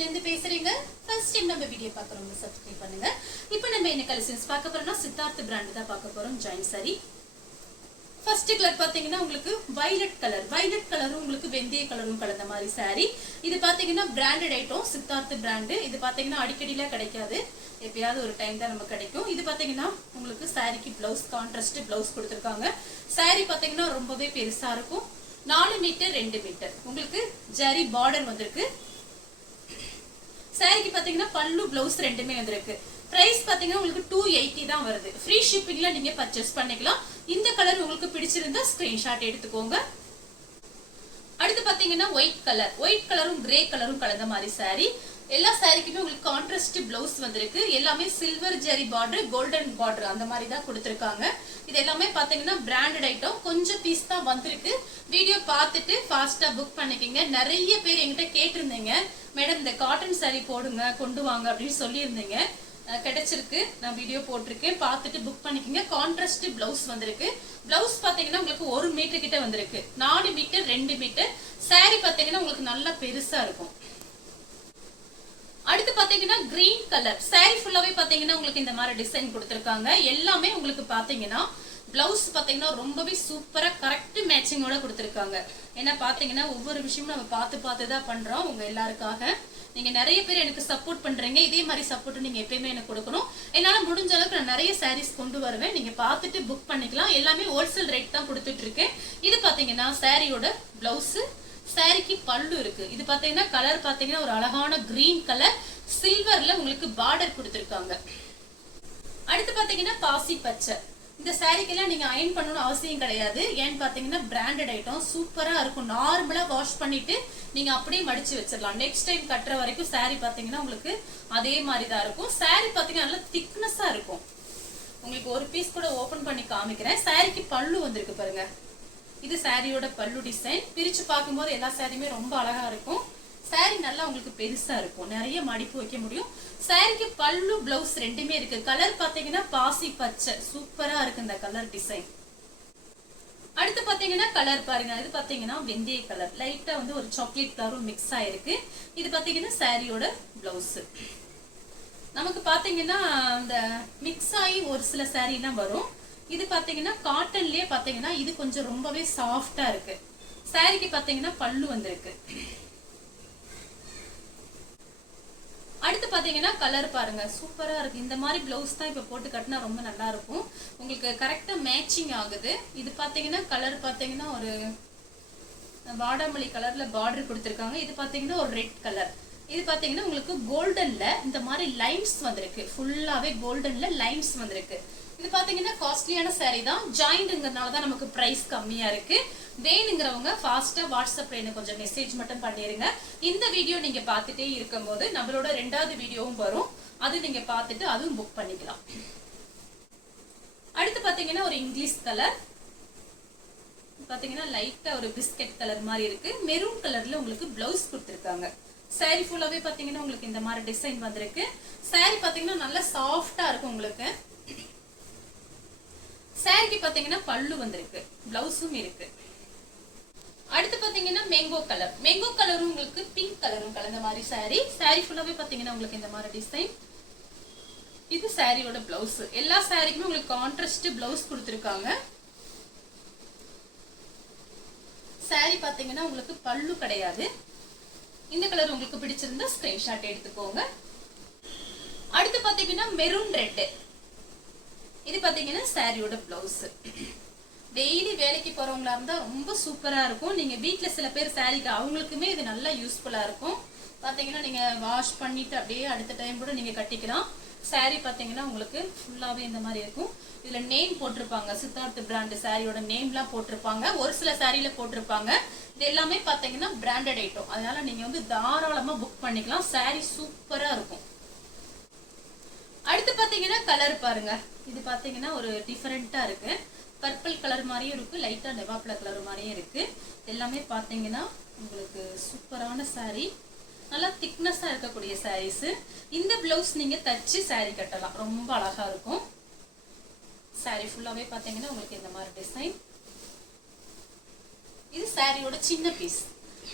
சாரீஸ்ல இருந்து பேசுறீங்க. First time நம்ம வீடியோ பார்க்கறவங்க சப்ஸ்கிரைப் பண்ணுங்க. இப்போ நம்ம என்ன கலெக்ஷன்ஸ் பார்க்க போறோம்னா சித்தார்த் பிராண்ட் தான் பார்க்க போறோம். Join sorry. ஃபர்ஸ்ட் கலர் பாத்தீங்கன்னா உங்களுக்கு வயலட் கலரும் உங்களுக்கு வெந்தய கலரும் கலந்த மாதிரி சாரி. இது பாத்தீங்கன்னா பிராண்டட் ஐட்டம், சித்தார்த் பிராண்ட். இது பாத்தீங்கன்னா அடிக்கடில கிடைக்காது, எப்பயாவது ஒரு டைம் தான் நமக்கு கிடைக்கும். இது பாத்தீங்கன்னா உங்களுக்கு சாரிக்கு பிளவுஸ் கான்ட்ராஸ்ட் பிளவுஸ் கொடுத்திருக்காங்க. சாரி பாத்தீங்கன்னா ரொம்பவே பெருசா இருக்கும். 4 மீட்டர் 2 மீட்டர் உங்களுக்கு ஜரி பார்டர் வந்திருக்கு. சாரிக்கு பாத்தீங்கன்னா பல்லு பிளவுஸ் ரெண்டுமே வந்திருக்கு. பிரைஸ் பாத்தீங்கன்னா உங்களுக்கு 280 தான் வருது. ஃப்ரீ ஷிப்பிங்ல நீங்க பர்ச்சேஸ் பண்ணிக்கலாம். இந்த கலர் உங்களுக்கு பிடிச்சிருந்தா ஸ்கிரீன்ஷாட் எடுத்துக்கோங்க. அடுத்து பாத்தீங்கன்னா ஒயிட் கலரும் கிரே கலரும் கலந்த மாதிரி சாரி. எல்லா சாரிக்குமே உங்களுக்கு கான்ட்ராஸ்ட் பிளவுஸ் வந்திருக்கு. எல்லாமே சில்வர் ஜெரி பார்டர், கோல்டன் பார்டர் அந்த மாதிரி தான் கொடுத்திருக்காங்க. இது எல்லாமே பாத்தீங்கன்னா பிராண்டட் ஐட்டம். கொஞ்சம் பீஸ் தான் வந்திருக்கு. வீடியோ பார்த்துட்டு ஃபாஸ்டா புக் பண்ணிக்கங்க. நிறைய பேர் என்கிட்ட கேட்டிருந்தீங்க, மேடம் இந்த காட்டன் சாரி போடுங்க கொண்டு வாங்க அப்படின்னு சொல்லியிருந்தீங்க. கிடைச்சிருக்கு, நான் வீடியோ போட்டிருக்கேன், பார்த்துட்டு புக் பண்ணிக்கங்க. கான்ட்ராஸ்ட் பிளவுஸ் வந்திருக்கு. பிளவுஸ் பாத்தீங்கன்னா உங்களுக்கு 1 மீட்டர் கிட்ட வந்திருக்கு. 4 மீட்டர் 2 மீட்டர். சாரி பாத்தீங்கன்னா உங்களுக்கு நல்லா பெருசா இருக்கும். அடுத்து பாத்தீங்கன்னா கிரீன் கலர் சாரி ஃபுல்லாவே பாத்தீங்கன்னா உங்களுக்கு இந்த மாதிரி டிசைன் கொடுத்திருக்காங்க. எல்லாமே உங்களுக்கு பாத்தீங்கன்னா பிளவுஸ் பாத்தீங்கன்னா ரொம்பவே சூப்பரா கரெக்ட் மேட்சிங்கோட கொடுத்திருக்காங்க. ஏன்னா பாத்தீங்கன்னா ஒவ்வொரு விஷயமும் நம்ம பார்த்து தான் பண்றோம் உங்க எல்லாருக்காக. நீங்க நிறைய பேர் எனக்கு சப்போர்ட் பண்றீங்க. இதே மாதிரி சப்போர்ட் நீங்க எப்பயுமே எனக்கு கொடுக்கணும். என்னால முடிஞ்ச அளவுக்கு நான் நிறைய சாரீஸ் கொண்டு வருவேன். நீங்க பார்த்துட்டு புக் பண்ணிக்கலாம். எல்லாமே ஹோல்சேல் ரேட் தான் கொடுத்துட்டு இருக்கேன். இது பாத்தீங்கன்னா சாரியோட பிளவுஸ், சாரிக்கு பல்லு இருக்கு. இது பாத்தீங்கன்னா கலர் பாத்தீங்கன்னா ஒரு அழகான கிரீன் கலர், சில்வர்ல உங்களுக்கு பார்டர் கொடுத்திருக்காங்க. அடுத்து பாத்தீங்கன்னா பாசி பச்சை. இந்த சாரிக்கெல்லாம் நீங்க அயன் பண்ணணும் அவசியம் கிடையாது. ஏன்னு பாத்தீங்கன்னா பிராண்டட் ஐட்டம் சூப்பரா இருக்கும். நார்மலா வாஷ் பண்ணிட்டு நீங்க அப்படியே மடிச்சு வச்சிடலாம். நெக்ஸ்ட் டைம் கட்டுற வரைக்கும் சாரி பாத்தீங்கன்னா உங்களுக்கு அதே மாதிரி தான் இருக்கும். சாரி பாத்தீங்கன்னா நல்லா திக்னஸா இருக்கும். உங்களுக்கு ஒரு பீஸ் கூட ஓபன் பண்ணி காமிக்கிறேன். சாரிக்கு பல்லு வந்திருக்கு பாருங்க. இது சாரியோட பல்லு டிசைன். பிரிச்சு பார்க்கும்போது எல்லா சாரியுமே ரொம்ப அழகா இருக்கும். சாரி நல்லா உங்களுக்கு பெருசா இருக்கும், நிறைய மடிப்பு வைக்க முடியும். சாரிக்கு பல்லு பிளவுஸ் ரெண்டுமே இருக்கு. கலர் பாத்தீங்கன்னா பாசி பச்சை, சூப்பரா இருக்கு இந்த கலர் டிசைன். அடுத்து பாத்தீங்கன்னா கலர் பாருங்க. இது பாத்தீங்கன்னா வெந்தய கலர், லைட்டா வந்து ஒரு சாக்லேட் கலரும் மிக்ஸ் ஆயிருக்கு. இது பாத்தீங்கன்னா சாரியோட பிளவுஸ். நமக்கு பாத்தீங்கன்னா இந்த மிக்ஸ் ஆகி ஒரு சில சாரி எல்லாம் வரும். இது பாத்தீங்கன்னா காட்டன்லயே பாத்தீங்கன்னா இது கொஞ்சம் ரொம்பவே சாஃப்டா இருக்கு. சாரிக்கு பாத்தீங்கன்னா பல்லு வந்திருக்கு. அடுத்து பாத்தீங்கன்னா கலர் பாருங்க, சூப்பரா இருக்கு. இந்த மாதிரி பிளவுஸ் தான் இப்ப போட்டு கட்டினா ரொம்ப நல்லா இருக்கும். உங்களுக்கு கரெக்டா மேட்சிங் ஆகுது. இது பாத்தீங்கன்னா கலர் பாத்தீங்கன்னா ஒரு வாடாமல்லி கலர்ல பார்டர் கொடுத்திருக்காங்க. இது பாத்தீங்கன்னா ஒரு ரெட் கலர். இது பாத்தீங்கன்னா உங்களுக்கு கோல்டன்ல இந்த மாதிரி லைன்ஸ் வந்திருக்கு. ஃபுல்லாவே கோல்டன்ல லைன்ஸ் வந்திருக்கு. இது பாத்தீங்கன்னா காஸ்ட்லியான சாரி தான். ஜாயிண்ட்ங்கிறதுனால தான் நமக்கு பிரைஸ் கம்மியா இருக்கு. வேணுங்கிறவங்க ஃபாஸ்டா வாட்ஸ்அப்ல எனக்கு கொஞ்சம் மெசேஜ் மட்டும் பண்ணிருங்க. இந்த வீடியோ நீங்க பார்த்துட்டே இருக்கும் போது நம்மளோட 2வது வீடியோவும் வரும். அது நீங்க பார்த்துட்டு அதுவும் புக் பண்ணிக்கலாம். அடுத்து பாத்தீங்கன்னா ஒரு இங்கிலீஷ் கலர், பாத்தீங்கன்னா லைட்டா ஒரு பிஸ்கட் கலர் மாதிரி இருக்கு. மெரூன் கலர்ல உங்களுக்கு பிளவுஸ் கொடுத்திருக்காங்க. சாரி ஃபுல்லாவே பாத்தீங்கன்னா உங்களுக்கு இந்த மாதிரி டிசைன் வந்திருக்கு. சாரி பாத்தீங்கன்னா நல்லா சாஃப்டா இருக்கும் உங்களுக்கு. சாரிக்கு பாத்தீங்கன்னா பல்லு வந்திருக்கு, பிளவுஸும் இருக்கு. அடுத்து பாத்தீங்கன்னா மேங்கோ கலரும் உங்களுக்கு பிங்க் கலரும் கலந்த மாதிரி சாரி. சாரி ஃபுல்லாவே பாத்தீங்கன்னா உங்களுக்கு இந்த மாதிரி டிசைன். இது சாரியோட பிளவுஸ். எல்லா சாரிக்குமே உங்களுக்கு கான்ட்ராஸ்ட் பிளவுஸ் கொடுத்திருக்காங்க. சாரி பாத்தீங்கன்னா உங்களுக்கு பல்லு கிடையாது. இந்த கலர் உங்களுக்கு பிடிச்சிருந்தா ஸ்கிரீன்ஷாட் எடுத்துக்கோங்க. அடுத்து பாத்தீங்கன்னா மெரூன் ரெட். இது பாத்தீங்கன்னா சாரியோட பிளவுஸ். டெய்லி வேலைக்கு போறவங்களா இருந்தா ரொம்ப சூப்பரா இருக்கும். நீங்க வீட்டுல சில பேர் சாரிக்கு அவங்களுக்குமே இது நல்லா யூஸ்ஃபுல்லா இருக்கும். பாத்தீங்கன்னா நீங்க வாஷ் பண்ணிட்டு அப்படியே அடுத்த டைம் கூட நீங்க கட்டிக்கலாம். சாரி பாத்தீங்கன்னா உங்களுக்கு ஃபுல்லாவே இந்த மாதிரி இருக்கும். இதுல நேம் போட்டிருப்பாங்க, சித்தார்த் பிராண்ட் சாரியோட நேம்லாம் போட்டிருப்பாங்க. ஒரு சில சாரியில போட்டிருப்பாங்க. இது எல்லாமே பாத்தீங்கன்னா பிராண்டட் ஐட்டம். அதனால நீங்க வந்து தாராளமா புக் பண்ணிக்கலாம். சாரி சூப்பரா இருக்கும். அடுத்து பாத்தீங்கன்னா கலர் பாருங்க. இது பாத்தீங்கன்னா ஒரு டிஃபரெண்டா இருக்கு. பர்பிள் கலர் மாதிரியும் இருக்கு, லைட்டா நெவாப்ல கலர் மாதிரியும் இருக்கு. எல்லாமே பாத்தீங்கன்னா உங்களுக்கு சூப்பரான சாரி, நல்லா திக்னஸா இருக்கக்கூடிய சாரீஸ். இந்த பிளவுஸ் நீங்க தச்சு சாரி கட்டலாம், ரொம்ப அழகா இருக்கும். சாரி ஃபுல்லாவே பாத்தீங்கன்னா உங்களுக்கு இந்த மாதிரி டிசைன். இது சாரியோட சின்ன பீஸ்.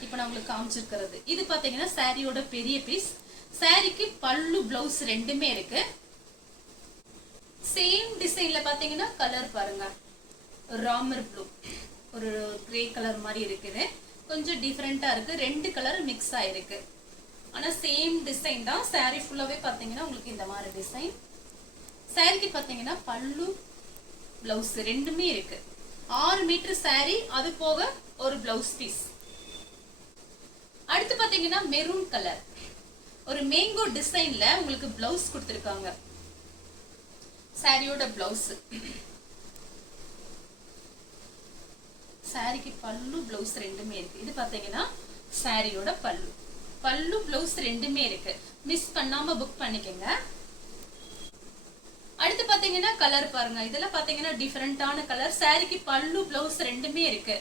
இப்போ நான் உங்களுக்கு காமிச்சிருக்கிறது இது பாத்தீங்கன்னா சாரியோட பெரிய பீஸ். சாரிக்கு பல்லு பிளவுஸ் ரெண்டுமே இருக்கு. சேம் டிசைன்ல பாத்தீங்கன்னா கலர் பாருங்க, ராமர் ப்ளூ, ஒரு கிரே கலர் மாதிரி இருக்குது. கொஞ்சம் டிஃபரெண்டா இருக்கு, ரெண்டு கலர் மிக்ஸ் ஆயிருக்கு. ஆனா சேம் டிசைன் தான். சாரி ஃபுல்லாவே பாத்தீங்கன்னா உங்களுக்கு இந்த மாதிரி டிசைன். சாரிக்கு பாத்தீங்கன்னா பல்லு பிளவுஸ் ரெண்டுமே இருக்கு. 6 மீட்டர் சாரி, அது போக ஒரு பிளவுஸ் பீஸ். அடுத்து பாத்தீங்கன்னா மெரூன் கலர், ஒரு மேங்கோ டிசைன்ல உங்களுக்கு பிளவுஸ் கொடுத்திருக்காங்க. சாரியோட பிளவுஸ், சாரிக்கு பல்லு பிளவுஸ் ரெண்டுமே இருக்கு. இது பாத்தீங்கன்னா சாரியோட பல்லு, பல்லு பிளவுஸ் ரெண்டுமே இருக்கு. மிஸ் பண்ணாம புக் பண்ணிக்கங்க. அடுத்து பாத்தீங்கன்னா கலர் பாருங்க, இதெல்லாம் பாத்தீங்கன்னா டிஃபரெண்டான கலர். சாரிக்கு பல்லு பிளவுஸ் ரெண்டுமே இருக்கு.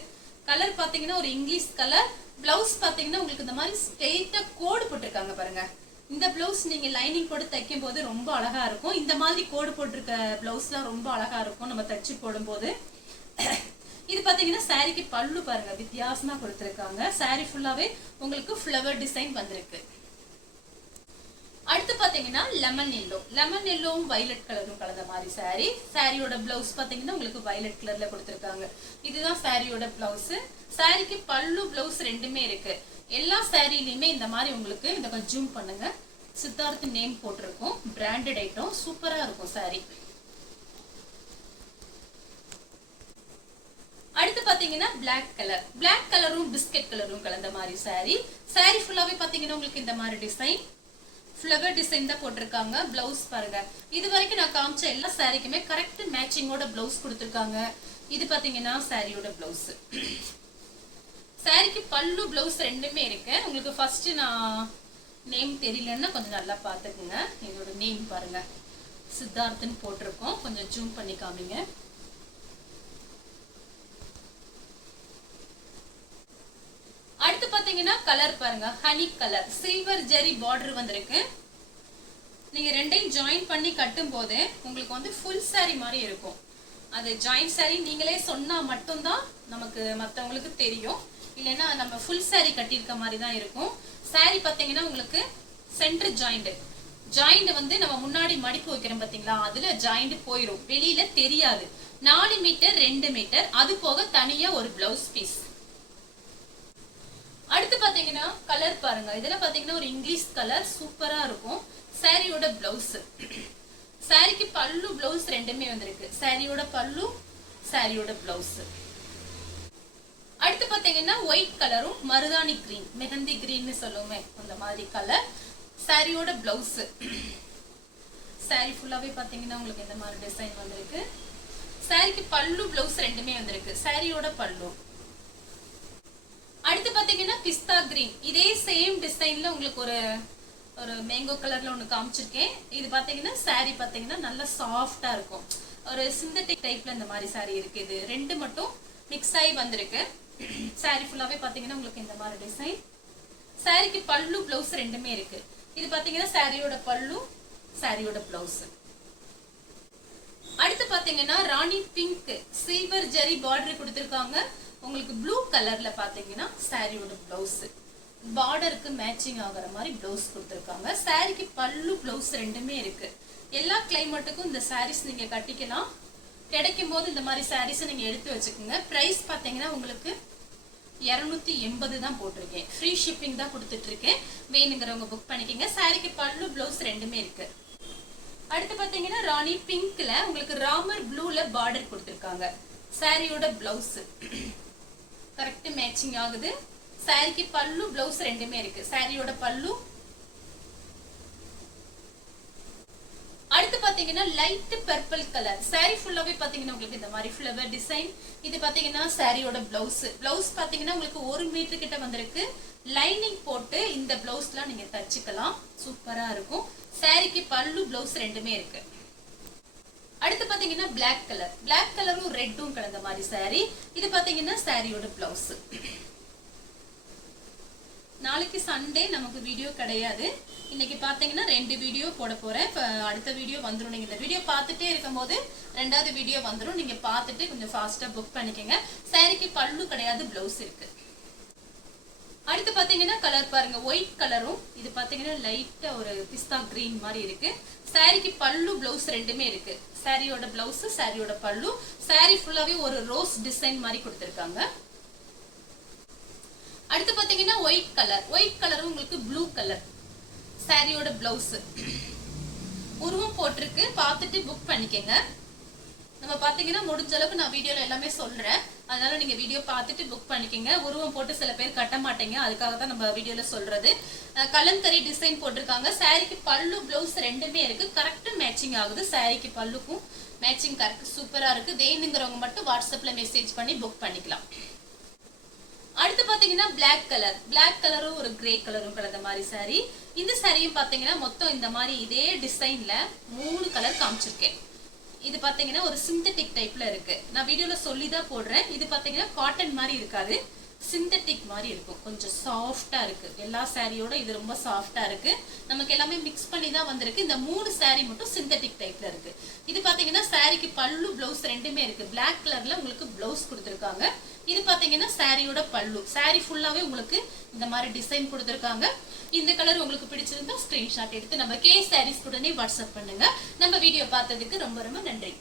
கலர் பாத்தீங்கன்னா ஒரு இங்கிலீஷ் கலர். பிளவுஸ் பாத்தீங்கன்னா உங்களுக்கு இந்த மாதிரி ஸ்ட்ரெயிட்டா கோடு போட்டிருக்காங்க பாருங்க. இந்த பிளவுஸ் நீங்க லைனிங் போட்டு தைக்கும் போது ரொம்ப அழகா இருக்கும். இந்த மாதிரி கோடு போட்டிருக்க பிளவுஸ் எல்லாம் ரொம்ப அழகா இருக்கும் நம்ம தச்சு போடும் போது. இது பாத்தீங்கன்னா சாரிக்கு பல்லு பாருங்க, வித்தியாசமா கொடுத்திருக்காங்க. சாரி ஃபுல்லாவே உங்களுக்கு ஃப்ளவர் டிசைன் வந்திருக்கு. அடுத்து பாத்தீங்கன்னா லெமன் எல்லோ, லெமன் எல்லோவும் வயலட் கலரும் கலந்த மாதிரி சாரி. சாரியோட பிளவுஸ் பாத்தீங்கன்னா உங்களுக்கு வயலட் கலர்ல கொடுத்திருக்காங்க. இதுதான் சாரியோட பிளவுஸ். சாரிக்கு பல்லு பிளவுஸ் ரெண்டுமே இருக்கு. எல்லா சாரிலயுமே இந்த மாதிரி உங்களுக்கு இந்த கொஞ்சம் ஜூம் பண்ணுங்க, சித்தார்த் நேம் போட்டிருக்கும். பிராண்டட் ஐட்டம், சூப்பரா இருக்கும் சாரி. அடுத்து பாத்தீங்கன்னா பிளாக் கலர், பிளாக் கலரும் பிஸ்கட் கலரும் கலந்த மாதிரி சாரி. சாரி ஃபுல்லாவே பாத்தீங்கன்னா உங்களுக்கு இந்த மாதிரி டிசைன், ஃப்ளவர் டிசைன் தான் போட்டிருக்காங்க. பிளவுஸ் பாருங்க, இது வரைக்கும் நான் காமிச்ச எல்லா சாரிக்குமே கரெக்ட் மேட்சிங்கோட பிளவுஸ் கொடுத்திருக்காங்க. இது பாத்தீங்கன்னா சாரியோட பிளவுஸ். சாரிக்கு பல்லு பிளவுஸ் ரெண்டுமே இருக்கு. உங்களுக்கு ஃபர்ஸ்ட் நான் நேம் தெரியலன்னா கொஞ்சம் நல்லா பாத்துக்குங்க. இதோட நேம் பாருங்க, சித்தார்த்னு போட்டிருக்கோம். கொஞ்சம் ஜூம் பண்ணி காமிங்க. அடுத்து பாத்தீங்கன்னா கலர் பாருங்க, ஹனி கலர், சில்வர் ஜெரி பார்டர் வந்திருக்கு. நீங்க ரெண்டையும் ஜாயின் பண்ணி கட்டும் போது உங்களுக்கு வந்து ஃபுல் சாரி மாதிரி இருக்கும். அது ஜாயின் சாரி நீங்களே சொன்னா மட்டும்தான் நமக்கு மத்தவங்களுக்கு தெரியும். இல்லைன்னா நம்ம ஃபுல் சாரி கட்டியிருக்க மாதிரி தான் இருக்கும். சாரி பாத்தீங்கன்னா உங்களுக்கு சென்டர் ஜாயிண்ட் வந்து நம்ம முன்னாடி மடிப்பு வைக்கிறோம் பாத்தீங்களா, அதுல ஜாயிண்ட் போயிடும், வெளியில தெரியாது. 4 மீட்டர் 2 மீட்டர், அது போக தனியா ஒரு பிளவுஸ் பீஸ். அடுத்து பாத்தீங்கன்னா கலர் பாருங்க, இதெல்லாம் பாத்தீங்கன்னா ஒரு இங்கிலீஷ் கலர், சூப்பரா இருக்கும். சாரியோட பிளவுஸ், சாரிக்கு பல்லு பிளவுஸ் ரெண்டுமே வந்திருக்கு. சாரியோட பல்லு, சாரியோட பிளவுஸ். அடுத்து பாத்தீங்கன்னா ஒயிட் கலரும் மருதாணி கிரீன், மெஹந்தி கிரீன் சொல்லுவோமே அந்த மாதிரி கலர். சாரியோட பிளவுஸ், சாரி ஃபுல்லாவே பாத்தீங்கன்னா உங்களுக்கு இந்த மாதிரி டிசைன் வந்திருக்கு. சாரிக்கு பல்லு பிளவுஸ் ரெண்டுமே வந்திருக்கு. சாரியோட பல்லு. அடுத்து பாத்தீங்கன்னா பிஸ்தா கிரீன், இதே சேம் டிசைன்ல உங்களுக்கு ஒரு மேங்கோ கலர்ல ஒண்ணு காமிச்சிருக்கேன். இது பாத்தீங்கன்னா சாரி பாத்தீங்கன்னா நல்லா சாஃப்டா இருக்கும். ஒரு சிந்தட்டிக் டைப்ல இந்த மாதிரி சாரி இருக்கு. இது ரெண்டு மட்டும் மிக்ஸ் ஆகி வந்திருக்கு. சாரி ஃபுல்லாவே பாத்தீங்கன்னா உங்களுக்கு இந்த மாதிரி டிசைன். சாரிக்கு பல்லு பிளவுஸ் ரெண்டுமே இருக்கு. இது பாத்தீங்கன்னா சாரியோட பல்லு, சாரியோட பிளவுஸ். அடுத்து பாத்தீங்கன்னா ராணி பிங்க், சில்வர் ஜெரி பார்டர் கொடுத்திருக்காங்க. உங்களுக்கு ப்ளூ கலர்ல பாத்தீங்கன்னா சாரியோட பிளவுஸ், பார்டருக்கு மேட்சிங் ஆகுற மாதிரி பிளவுஸ் கொடுத்திருக்காங்க. சாரிக்கு பல்லு பிளவுஸ் ரெண்டுமே இருக்கு. எல்லா கிளைமேட்டுக்கும் இந்த சாரீஸ் நீங்க கட்டிக்கலாம். கிடைக்கும் போது இந்த மாதிரி சாரீஸ் நீங்க எடுத்து வச்சுக்கோங்க. பிரைஸ் பாத்தீங்கன்னா உங்களுக்கு 280 தான் போட்டிருக்கேன். ஃப்ரீ ஷிப்பிங் தான் கொடுத்துட்டு இருக்கேன். வேணுங்கிறவங்க புக் பண்ணிக்கங்க. சாரிக்கு பல்லு பிளவுஸ் ரெண்டுமே இருக்கு. அடுத்து பாத்தீங்கன்னா ராணி பிங்க்ல உங்களுக்கு ராமர் ப்ளூல பார்டர் கொடுத்திருக்காங்க. சாரியோட பிளவுஸ் கரெக்ட் மேட்சிங் ஆகுது. சாரிக்கு பல்லு பிளவுஸ் ரெண்டுமே இருக்கு. சாரியோட பல்லு. அடுத்து பாத்தீங்கன்னா லைட் பர்பிள் கலர், சாரி ஃபுல்லாவே பாத்தீங்கன்னா உங்களுக்கு இந்த மாதிரி ஃப்ளவர் டிசைன். இது பாத்தீங்கன்னா சாரியோட பிளவுஸ். பிளவுஸ் பாத்தீங்கன்னா உங்களுக்கு 1 மீட்டர் கிட்ட வந்திருக்கு. லைனிங் போட்டு இந்த பிளவுஸ்லாம் நீங்க தச்சுக்கலாம், சூப்பரா இருக்கும். சாரிக்கு பல்லு பிளவுஸ் ரெண்டுமே இருக்கு. அடுத்து பாத்தீங்கன்னா பிளாக் கலர், பிளாக் கலரும் ரெட்டும் கலந்த மாதிரி சாரி. இது பாத்தீங்கன்னா சாரியோட பிளவுஸ். நாளைக்கு சண்டே நமக்கு வீடியோ கிடையாது. இன்னைக்கு பாத்தீங்கன்னா 2 வீடியோ போட போறேன். அடுத்த வீடியோ வந்துடும். நீங்க இந்த வீடியோ பார்த்துட்டே இருக்கும் போது 2வது வீடியோ வந்துடும். நீங்க பார்த்துட்டு கொஞ்சம் ஃபாஸ்டா புக் பண்ணிக்கங்க. சாரிக்கு பல்லு கிடையாது, பிளவுஸ் இருக்கு. அடுத்து பாத்தீங்கன்னா கலர் பாருங்க, ஒயிட் கலரும் இது பாத்தீங்கன்னா லைட்டா ஒரு பிஸ்தா கிரீன் மாதிரி இருக்கு. சாரிக்கு பல்லு பிளவுஸ் ரெண்டுமே இருக்கு. சாரியோட பிளவுஸ், சாரியோட பல்லு. சாரி ஃபுல்லாவே ஒரு ரோஸ் டிசைன் மாதிரி கொடுத்திருக்காங்க. அடுத்து பாத்தீங்கன்னா ஒயிட் கலர், ஒயிட் கலரும் உங்களுக்கு ப்ளூ கலர். சாரியோட பிளவுஸ் உருவம் போட்டிருக்கு, பார்த்துட்டு புக் பண்ணிக்கங்க. நம்ம பாத்தீங்கன்னா முடிஞ்ச அளவுக்கு நான் வீடியோல எல்லாமே சொல்றேன், அதனால நீங்க வீடியோ பார்த்துட்டு புக் பண்ணிக்கங்க. உருவம் போட்டு சில பேர் கட்ட மாட்டீங்க, அதுக்காக தான் நம்ம வீடியோல சொல்றது. கலம்கரி டிசைன் போட்டிருக்காங்க. சாரிக்கு பல்லு பிளவுஸ் ரெண்டுமே இருக்கு, கரெக்ட் மேட்சிங் ஆகுது. சாரிக்கு பல்லுக்கும் மேட்சிங் கரெக்ட் சூப்பரா இருக்கு. வேணுங்கிறவங்க மட்டும் வாட்ஸ்அப்ல மெசேஜ் பண்ணி புக் பண்ணிக்கலாம். அடுத்து பாத்தீங்கன்னா பிளாக் கலர், பிளாக் கலரும் ஒரு கிரே கலரும் கலந்த மாதிரி சாரி. இந்த சாரியும் பாத்தீங்கன்னா மொத்தம் இந்த மாதிரி இதே டிசைன்ல 3 கலர் காமிச்சிருக்கேன். இது பாத்தீங்கன்னா ஒரு சிந்தட்டிக் டைப்ல இருக்கு, நான் வீடியோல சொல்லிதான் போடுறேன். இது பாத்தீங்கன்னா காட்டன் மாதிரி இருக்காது, சிந்தட்டிக் மாதிரி இருக்கும், கொஞ்சம் சாஃப்டா இருக்கு. எல்லா சாரியோட இது ரொம்ப சாஃப்டா இருக்கு. நமக்கு எல்லாமே மிக்ஸ் பண்ணி தான் வந்திருக்கு. இந்த 3 சாரி மட்டும் சிந்தட்டிக் டைப்ல இருக்கு. இது பாத்தீங்கன்னா சாரிக்கு பல்லு பிளவுஸ் ரெண்டுமே இருக்கு. பிளாக் கலர்ல உங்களுக்கு பிளவுஸ் கொடுத்திருக்காங்க. இது பாத்தீங்கன்னா சாரியோட பல்லு. சாரி ஃபுல்லாவே உங்களுக்கு இந்த மாதிரி டிசைன் கொடுத்திருக்காங்க. இந்த கலர் உங்களுக்கு பிடிச்சிருந்தா ஸ்கிரீன்ஷாட் எடுத்து நம்ம கே சாரீஸ் உடனே வாட்ஸ்அப் பண்ணுங்க. நம்ம வீடியோ பார்த்ததுக்கு ரொம்ப ரொம்ப நன்றி.